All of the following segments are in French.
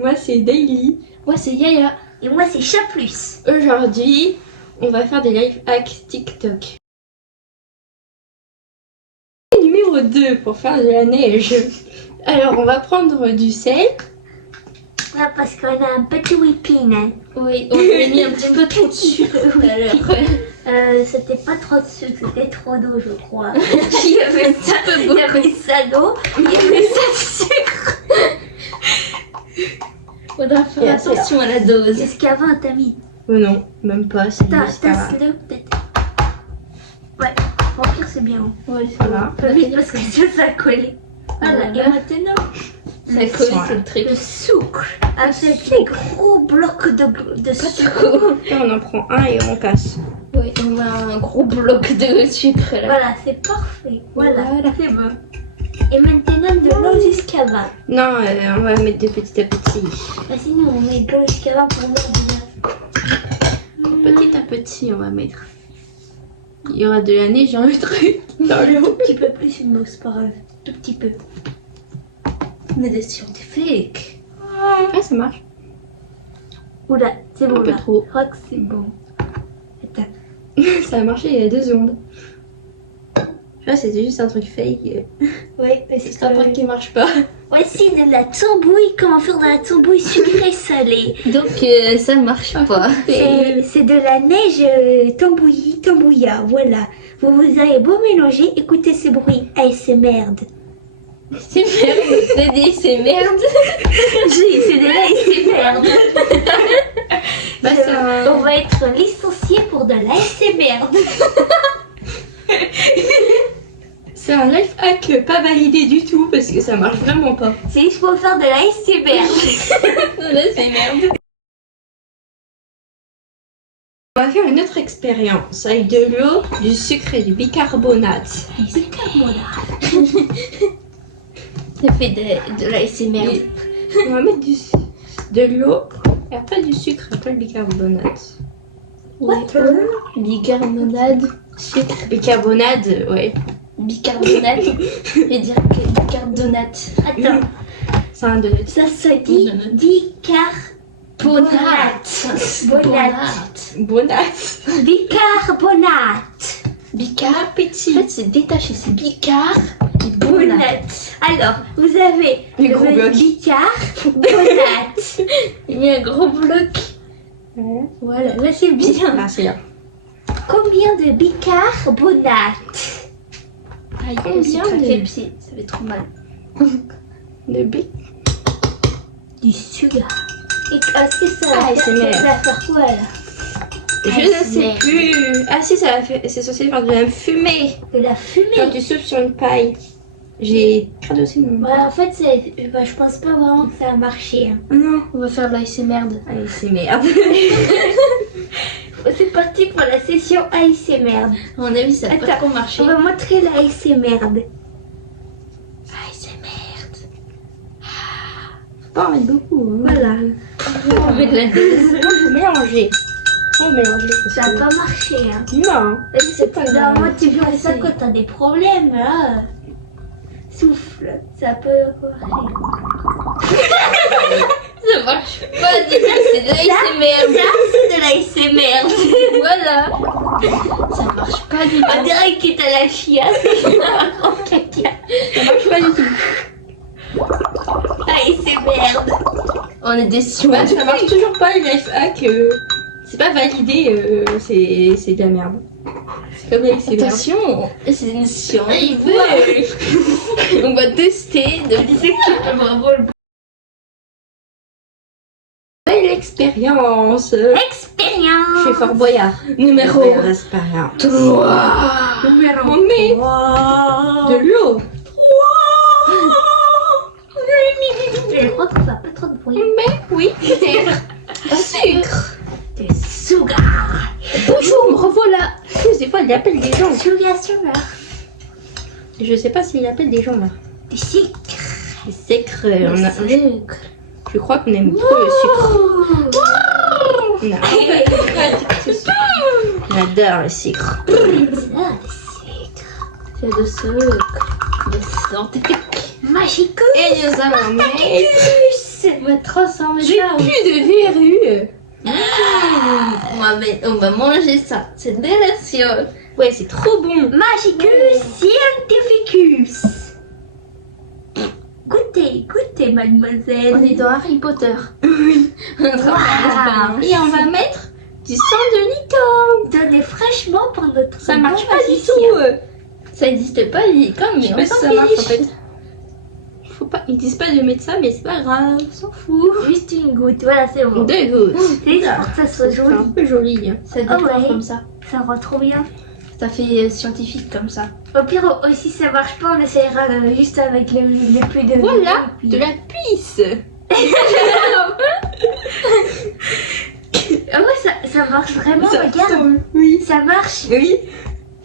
Moi c'est Daily. Moi c'est Yaya. Et moi c'est Chaplus. Aujourd'hui, on va faire des live hacks TikTok. Numéro 2 pour faire de la neige. Alors on va prendre du sel. Ah, parce qu'on a un petit whipping. Hein. Oui, on a mis un petit peu trop de sucre tout à l'heure. C'était pas trop de sucre, c'était trop d'eau je crois. Il y avait ça d'eau, il y avait ça de sucre. Faudra faire attention à la dose. Qu'est-ce qu'avant t'as mis? Oh non, même pas. C'est Tasse-le peut-être. Ouais, au pire c'est bien. Ouais, ça va. Vite parce que ça a collé. Voilà, et maintenant ça colle, c'est le truc. le sucre. Avec les gros blocs de sucre. Là, on en prend un et on casse. Oui, on a un gros bloc de sucre là. Voilà, c'est parfait. Voilà, Voilà. c'est bon. Et maintenant de l'eau jusqu'à bas. Non, on va mettre de petit à petit. Bah, sinon on met de l'eau jusqu'à bas pour mettre Petit à petit, on va mettre. Il y aura de la neige dans le truc. Dans un l'eau. tout petit peu plus une mousse, c'est pas grave. Tout petit peu. On est des scientifiques. Ah, ça marche. Oula, c'est bon Un peu là. trop. Je crois que c'est bon. Attends. Ça a marché il y a 2 secondes. Là, c'était juste un truc fake. Ouais, mais C'est un truc qui marche pas. Voici de la tambouille. Comment faire de la tambouille sucrée salée. Donc ça marche pas. C'est de la neige tambouilla, voilà. Vous avez beau mélanger, écoutez ces bruits. C'est merde. C'est merde. J'ai dit c'est merde. C'est de la c'est merde. Bah, c'est un- On va être licencié pour de la c'est merde. C'est un life hack pas validé du tout parce que ça marche vraiment pas. C'est juste pour faire de la c'est merde. Là c'est merde. On va faire une autre expérience avec de l'eau, du sucre et du bicarbonate. Ça fait de la SMR. Et on va mettre de l'eau et après du sucre et après le bicarbonate. Bicarbonate. Sucre. Bicarbonate, ouais. Bicarbonate. Et dire que bicarbonate. Attends, C'est un de ça se dit bicarbonate. Bonate. Bonate. Bicarbonate. Bicar. En fait c'est détaché. C'est bicar et bonate. Bonate. Alors, vous avez Les gros blocs. bicarbonate. Il y a un gros bloc. Voilà, là c'est bien. Ah, c'est là. Combien de bicarbonate? Ah, il Combien combien de- de pieds? Ça fait trop mal. De bic. Du sucre. Et est-ce que ça Ah, va faire, c'est merde. ça va faire quoi là? Je ne sais plus. Ah si, ça va faire... c'est censé faire de la fumée. De la fumée. Quand tu souffles sur une paille. J'ai traduit mon... Ouais, en fait, je pense pas vraiment que ça a marché. Hein. Oh non. On va faire de la merde. Allez, c'est merde. C'est parti pour la session ASMR. À mon avis, ça va pas Attends, trop marcher. On va montrer la ASMR. Faut pas en mettre beaucoup. Hein. Voilà. On met de la dose. Faut mélanger. Faut mélanger. Ça parce n'a que- pas marché. Hein. Non. C'est pas grave. normalement tu fais ça quand t'as des problèmes là. Souffle, ça peut marcher. Ça marche pas du tout, c'est de la merde. Ça, c'est de la ASMR. Voilà. Ça marche pas du On tout. dirait que t'as la chiasse. Ça marche pas du tout. ASMR. On est déçus. Bah, ça marche toujours pas les life hacks. C'est pas validé. C'est de la merde. C'est comme les merde. Attention, c'est une science. On va tester de Bravo. Belle expérience. Expérience. Je suis Fort Boyard. numéro Belle expérience. 3. On met de l'eau. Je crois qu'on va pas trop de bruit. Mais oui. Sucre. De sugar. Bonjour, me revoilà. Des fois, il appelle des gens. Sugar. Je sais pas s'il appelle des gens là. Du sucre. Le sucre, on a... Sucre. je crois qu'on aime trop le sucre. On adore le sucre. C'est de sucre. De scientifique. Magique. Et nous allons mettre Oui, va transformer J'ai ça. plus de verrues. On va manger ça. C'est délicieux. Ouais, c'est trop bon. Magicus scientificus. Goûtez, goûtez, mademoiselle. On est dans Harry Potter. Oui. On travaille Et on va mettre du sang de licorne. Donnez fraîchement pour notre Ça marche bon pas du magicien. tout. Ça n'existe pas, il est comme Je sais mais pas on si s'en ça marche en fiche. fait. Faut pas, ils disent pas de mettre ça, mais c'est pas grave, on s'en fout. Juste une goutte, voilà, c'est bon. Deux gouttes. C'est juste pour que ça soit C'est joli. un peu joli. Hein. Ça décore ouais. comme ça. Ça rend trop bien. Ça fait scientifique comme ça. Au pire, aussi, si ça marche pas, on essaiera juste avec le plus de... Voilà, et puis- de la pisse. Ah ouais, ça marche vraiment, regarde. Oui. Ça marche, Oui.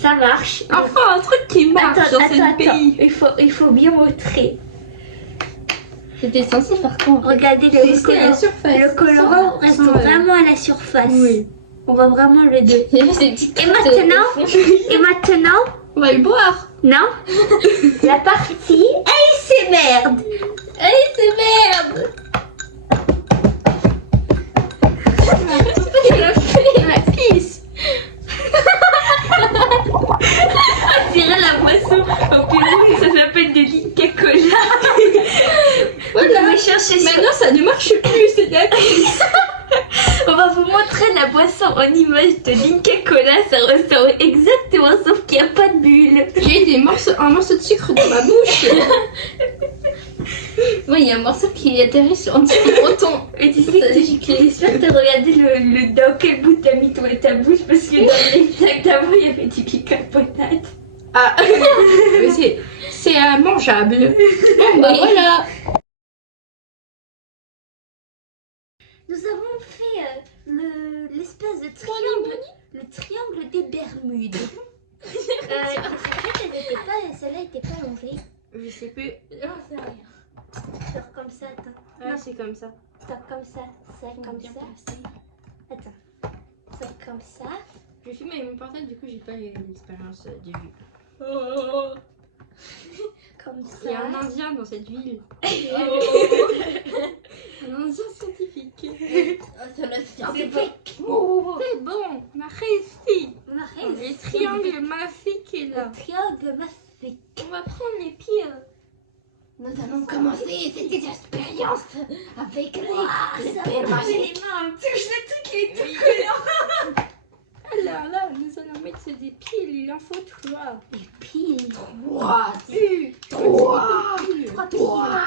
ça marche. Enfin, un truc qui marche dans ce pays. Il faut bien montrer. C'était censé faire quoi en fait? Regardez C'est à la surface. le colorant reste vraiment à la surface. Oui. On voit vraiment le deux. Il y avait ces petites Et traces maintenant, de fond. et maintenant, On va le boire. non, la partie c'est merde. Allez, c'est merde. Il a fait la pisse. On dirait la boisson au Pérou, ça s'appelle de l'Inca-Cola. Voilà. On va chercher ça. Maintenant, ça ne marche plus, c'est de la pisse. On va vous montrer la boisson en image de l'Inca-Cola. Ça ressemble exactement, sauf qu'il n'y a pas de bulle. J'ai un morceau de sucre dans ma bouche. Oui, il y a un morceau qui atterrit sur un petit breton. Et tu sais que j'espère que t'as regardé dans quel bout t'as mis ta bouche, parce que dans l'exact d'avant, il y avait du bicarbonate. Ah, mais c'est mangeable. Bon, bah Oui. voilà. Nous avons fait l'espèce de triangle, le triangle des Bermudes. En fait, celle-là n'était pas longée. Je sais plus. Non, c'est rien. Genre comme ça, attends. Ah, c'est comme ça. Genre comme ça, ça comme ça. Attends. Ça comme ça. Je filme avec mon portable, du coup, j'ai pas l'expérience de vue. Comme ça. Il y a un Indien dans cette ville. Un Indien scientifique. Ça l'a Scientifique. C'est bon, on a réussi. On a réussi. Le triangle mafique est là. Le triangle mafique. On va prendre les pires. Nous allons commencer cette expérience avec les Ça pères va magiques. les mains. Touche le truc, il est tout collant. Alors là, nous allons mettre des piles, il en faut 3. Des piles. 3, 3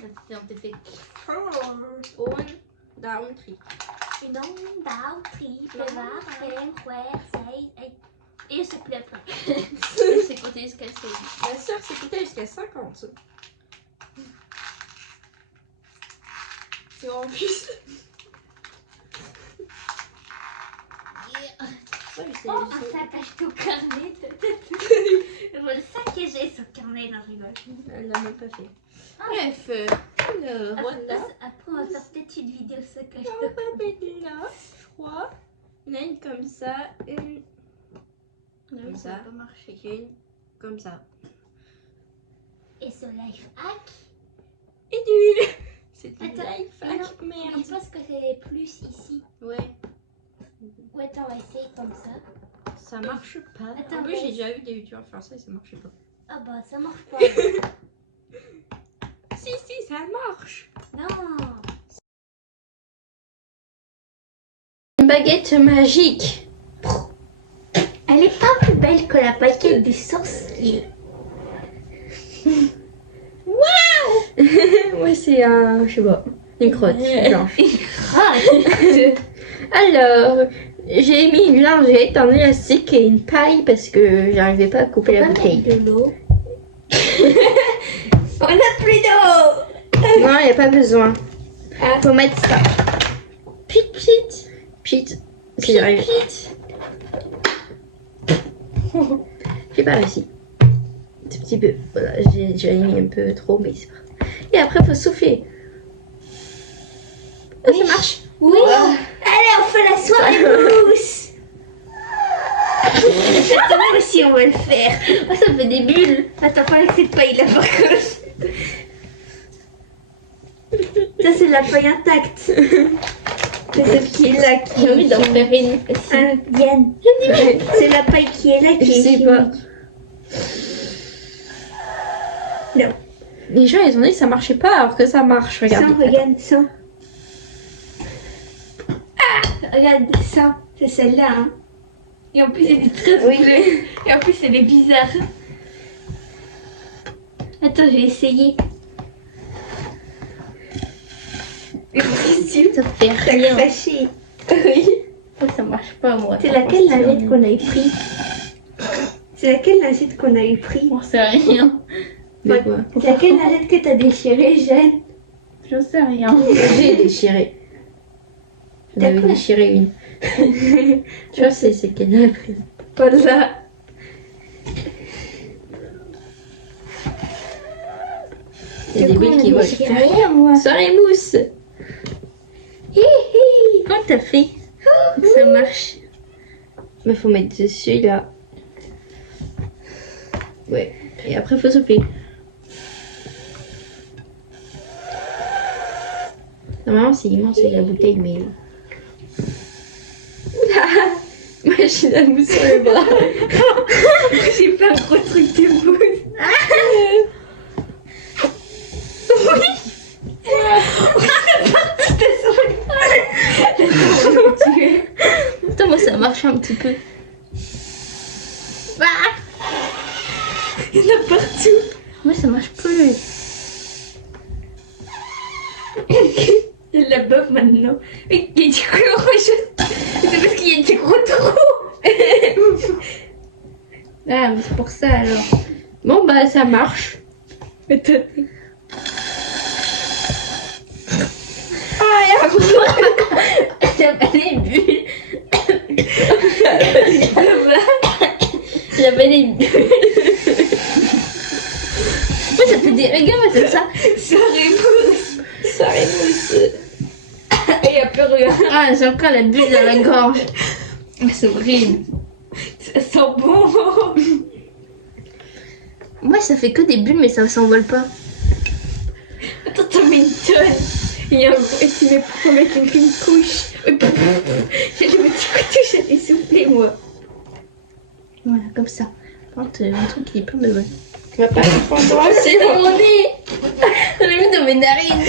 4. scientifique. One, down, 3. Une onde, down, triple, var, 5, 6, 8. Et je sais plus après. C'est côté jusqu'à 16. Ma soeur s'est coûtée jusqu'à 50. C'est en plus. Ouais, je sais, Oh, je un sais. sac acheté au carnet. Le sac et j'ai son carnet, là, je rigole. Elle l'a même pas fait. Ah. Bref, alors voilà. Après, on va faire peut-être une vidéo sac acheté On au va mettre là, je crois. Il y en a une comme ça, une comme Ça ça, va pas marcher. et une comme ça. Et ce life hack. Et nul. C'est du Attends, life non, hack, merde. Je pense que c'est plus ici. Ouais, Ouais, attends, on va essayer comme ça. ça marche pas. Attends, En plus, j'ai mais- déjà vu des youtubeurs faire ça et ça marchait pas. Ah bah, ça marche pas. Si, ça marche. Non. Une baguette magique. Elle est pas plus belle que la baguette du sorcier. Ouais, c'est un, je sais pas, une crotte blanche. Ah, Alors, j'ai mis une lingette, un élastique et une paille parce que j'arrivais pas à couper la bouteille. de l'eau. On a plus d'eau. Non, il n'y a pas besoin. Ah. Faut mettre ça. Pit, pit. Pit. Si j'arrive. J'ai pas réussi. Un tout petit peu. Voilà, j'ai mis un peu trop, mais c'est pas grave. Et après, il faut souffler. Ah, ça marche. Oui. Allez, on fait la soirée mousse. Cette semaine aussi, on va le faire. Ah, ça fait des bulles. Attends, pas avec cette paille là par contre. Ça, c'est la feuille intacte. C'est celle qui est là. J'ai envie d'en faire une. Hein, Diane. C'est la paille qui est là qui Je est sais chimique. pas. Non. Les gens, ils ont dit que ça marchait pas alors que ça marche. Regarde. Sans, regarde, sans. Ah, regarde, sans. C'est celle-là, hein. Et en plus, elle est très bleue. Et en plus, elle est bizarre. Attends, je vais essayer. Ça fait T'as rien. craché. Oui. Ça marche pas, moi. C'est laquelle lingette qu'on a eu pris? C'est laquelle lingette qu'on a eu pris? J'en sais rien. De quoi? C'est laquelle lingette que t'as déchirée, Jeanne? J'en sais rien. J'ai déchiré. J'en avais D'accord. déchiré une. Tu vois, c'est qu'elle a pris. Voilà. Il y a des bulles qui volent. J'ai rien, moi. Soirée mousse. Hi, hi. Comment t'as fait? Ça marche. Mais faut mettre dessus là. Ouais. Et après faut souffler. Normalement c'est immense la bouteille mais. Moi j'ai la mousse sur le bras. J'ai fait un gros truc de mousse. Attends, moi ça marche un petit peu. Il y en a partout. Moi ça marche plus. Il y a de la bof maintenant. Mais il y a du coup, c'est parce qu'il y a des gros trous. Ah mais c'est pour ça alors. Bon bah ça marche. Attends. Ah y'a un J'ai pas les bulles. J'avais les bulles. Moi ça fait des... Regarde moi c'est ça. Soirée mousse. Et il n'y a plus rien. Ah j'ai encore la bulle dans la gorge. C'est horrible. Ça sent bon. Moi ça fait que des bulles mais ça s'envole pas. Attends, t'as mis une tonne. Il y a un bruit qui met pour mettre une fine couche. J'ai le petit couteau, j'allais souffler moi. Voilà comme ça. Par contre mon truc il est plein de bonnes. Tu vas pas le prendre c'est dans mon nez. On l'a mis dans mes narines.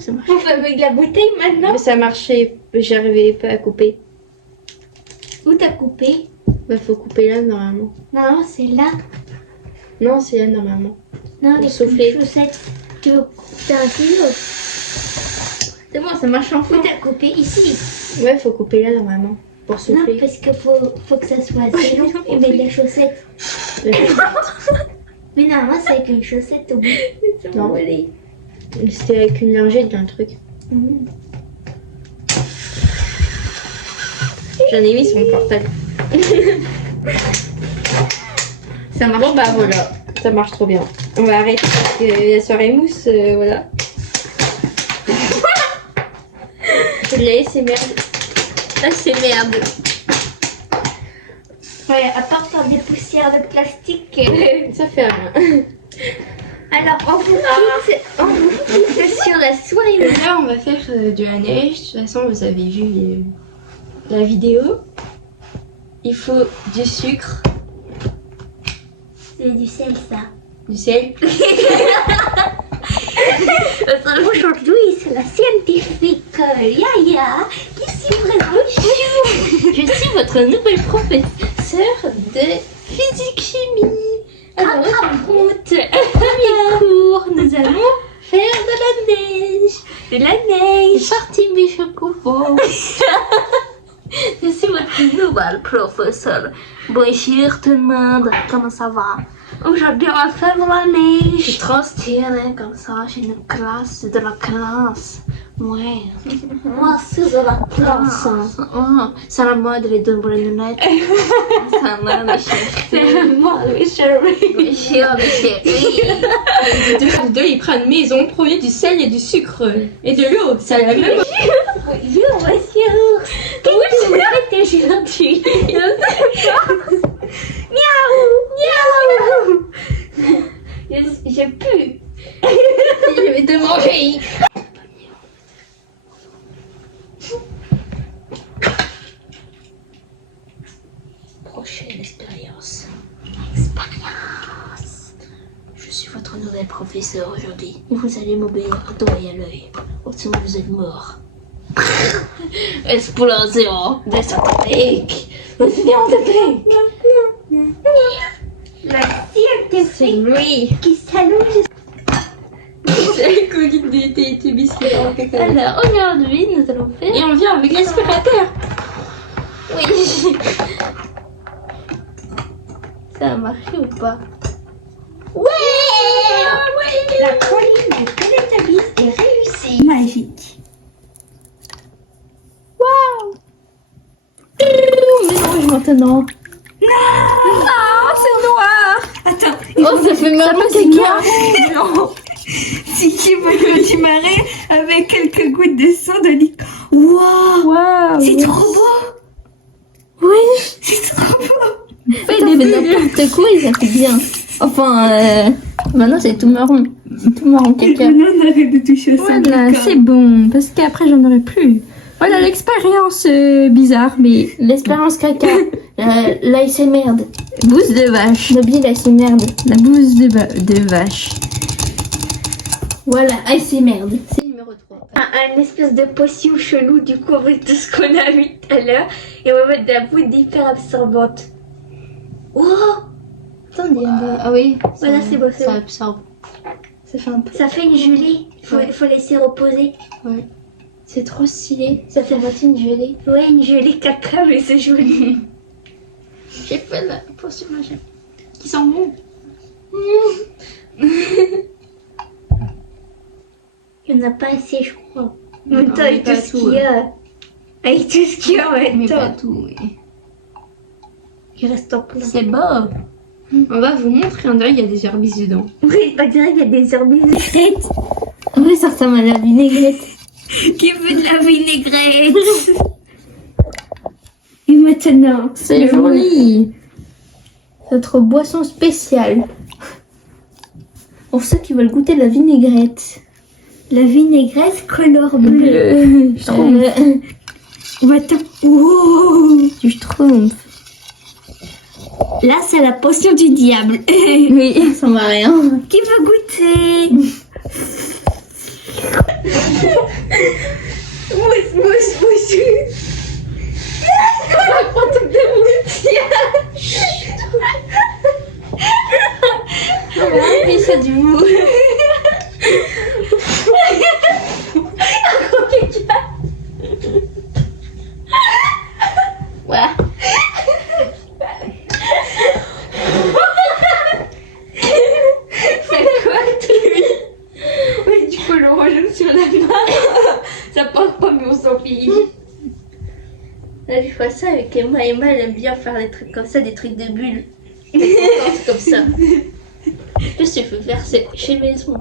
Ça marche. On va avec la bouteille maintenant. Mais ça marchait, j'arrivais pas à couper. Où t'as coupé? Bah faut couper là normalement. Non, c'est là. Non c'est là normalement. Non, Pour les souffler. chaussettes. Tu veux couper un stylo? C'est bon ça marche enfin. Où t'as coupé? Ici. Ouais faut couper là normalement. Pour Non, souffler. parce qu'il faut que ça soit assez long et mettre les chaussettes. Mais normalement, c'est avec une chaussette au bout. Non. C'était avec une lingette dans le truc. Mmh. J'en ai mis sur mon portable. Ça marche. Bon bah voilà, ça marche trop bien. On va arrêter parce que la soirée mousse, voilà. Je l'ai laissé merde. Là c'est merde. Ouais, à part faire des poussières de plastique. Ça fait rien. Alors, on vous quitte sur la soirée. Là on va faire de la neige. De toute façon vous avez vu la vidéo. Il faut du sucre. C'est du sel, ça. Du sel. Aujourd'hui, c'est la scientifique Yaya qui s'y présente. Je suis votre nouvelle professeure de physique-chimie. Alors, premier cours, nous allons faire de la neige. De la neige. C'est parti, mes chocobos. Je suis votre nouvelle professeure. Bonjour tout le monde, comment ça va? Aujourd'hui, on va faire de la neige. Je transpire hein, comme ça, j'ai une classe de la classe. Ouais. Moi aussi, je la classe. Oh, c'est la mode les deux lunettes. C'est la mode, ma chérie. Moi, oui, chérie. Bonjour, ma chérie. Les deux, ils prennent maison, premier du sel et du sucre. Et de l'eau, c'est la même. Bonjour, monsieur. Qu'est-ce que vous faites aujourd'hui? prochaine expérience. Je suis votre nouvel professeur aujourd'hui. Et vous allez m'obéir à doigt et à l'œil. Autrement vous êtes mort. Explosion de satanique. Explosion de satanique. La scientifique qui s'allonge. C'est la colline des biscuits en cacahuètes. Alors aujourd'hui nous allons faire... Et on vient avec l'aspirateur. Oui. Ça a marché ou pas? La colline de Teletubbies est réussie. Magique. Waouh. On mélange maintenant. Ah, c'est noir. Attends. Oh, ça fait marrer, c'est carré. Non. Si tu veux le démarrer avec quelques gouttes de sang de liquide. Waouh. C'est trop beau. Oui. C'est trop beau. Fais n'importe quoi, il ça fait bien. Enfin, maintenant c'est tout marron. Tout marron caca. Maintenant, on arrête de toucher au sang de Voilà, liquide. c'est bon, parce qu'après j'en aurai plus. Voilà l'expérience bizarre, mais L'expérience caca. L'ASMR merde. bouse de vache. Nobby l'ASMR merde. La bouse de vache. Voilà, ASMR merde. C'est numéro 3. Un espèce de potion chelou, du coup on va mettre tout ce qu'on a mis tout à l'heure et on va mettre de la poudre hyper absorbante. Oh, Attendez, ah oui. Voilà, c'est beau, c'est Ça bon. absorbe. Ça fait un peu. ça fait une gelée, faut laisser reposer. Ouais. C'est trop stylé. Ça fait moitié une gelée. Ouais, une gelée caca, mais c'est joli. J'ai fait la potion magique. Qui sent bon. Il n'y en a pas assez, je crois. En Non, même temps, mais avec tout pas ce tout, qu'il y a. Avec tout ce qu'il y a en même Mais pas temps. tout, oui. Il reste en plein. C'est beau. On va vous montrer, on dirait qu'il y a des herbices dedans. Oui, on dirait qu'il y a des herbes Oui, ça ressemble à la vinaigrette. qui veut de la vinaigrette. Et maintenant, C'est joli. Notre boisson spéciale. Pour ceux qui veulent goûter la vinaigrette. la vinaigrette couleur bleu. Le schtroumpf. Attends. Oh. Du schtroumpf. Là, c'est la potion du diable. Oui, ça va rien. Qui veut goûter? Mousse, mousse, mousse. Un truc de mousse. Oui, c'est du mou. Ouais. C'est quoi, lui? Oui, du coup, le rejette sur la main. Ça passe pas, mais on s'en fiche. Là, je vois ça avec Emma. Emma, elle aime bien faire des trucs comme ça, des trucs de bulles. Des trucs comme ça. Juste, il faut faire chez Maison.